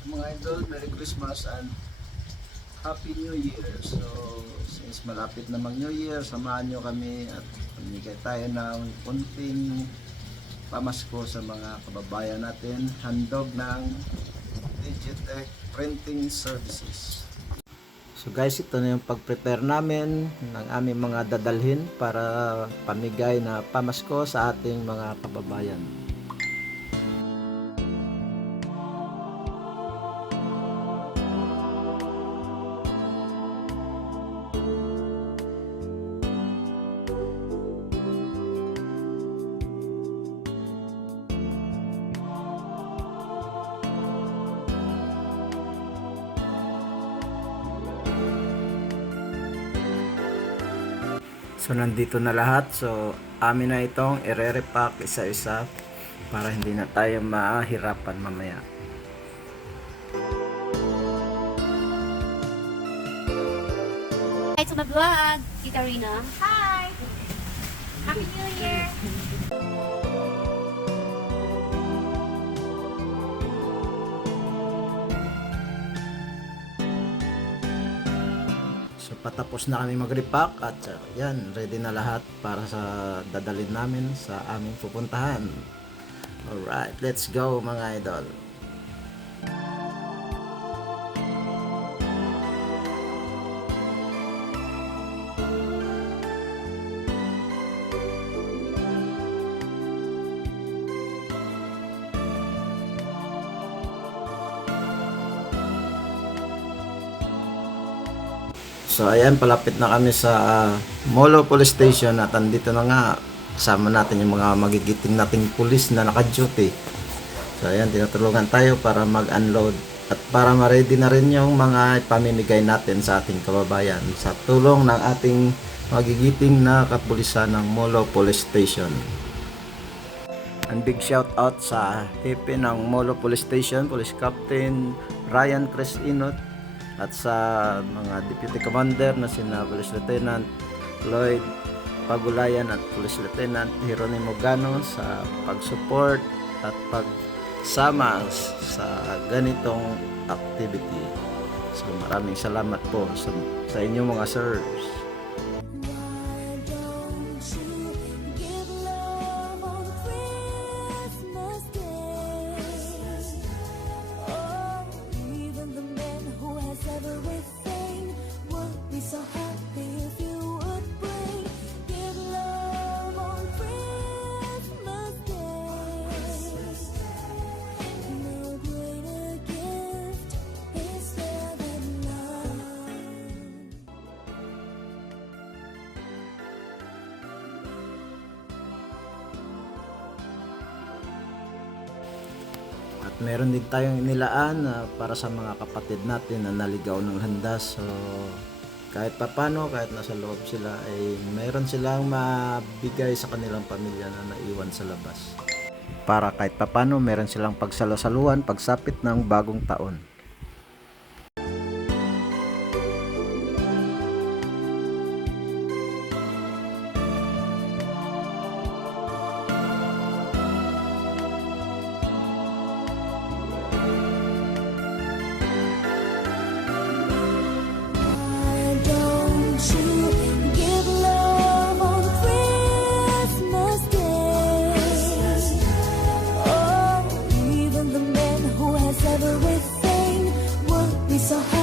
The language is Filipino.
So mga idol, Merry Christmas and Happy New Year. So since malapit na mag New Year, samahan nyo kami at pamigay tayo ng kunting pamasko sa mga kababayan natin. Handog ng Digitech Printing Services. So guys, ito na yung pag-prepare namin ng aming mga dadalhin para pamigay na pamasko sa ating mga kababayan. So nandito na lahat. So amin na itong ire-repack isa-isa para hindi na tayo mahirapan mamaya. Hi to my vlog, Tita Rina. Hi! Happy New Year! Patapos na kami mag-repack at uh, yan, ready na lahat para sa dadalhin namin sa aming pupuntahan. Alright, let's go mga idol. So ayan, palapit na kami sa ah, Molo Police Station at andito na nga kasama natin yung mga magigiting nating pulis na naka-duty. So ayan, tinutulungan tayo para mag-unload at para ma-ready na rin yung mga pamimigay natin sa ating kababayan sa tulong ng ating magigiting na kapulisan ng Molo Police Station. And big shout out sa hepe ng Molo Police Station, Police Captain Ryan Crescinot at sa mga Deputy Commander na sina Police Lieutenant Lloyd Pagulayan at Police Lieutenant Jeronimo Gano sa pag-support at pagsama sa ganitong activity. So maraming salamat po sa, sa inyong mga sirs. Meron din tayong inilaan na para sa mga kapatid natin na naligaw ng landas. So, kahit papano, kahit nasa loob sila, ay meron silang mabigay sa kanilang pamilya na naiwan sa labas. Para kahit papano, meron silang pagsalasaluhan pagsapit ng bagong taon. so.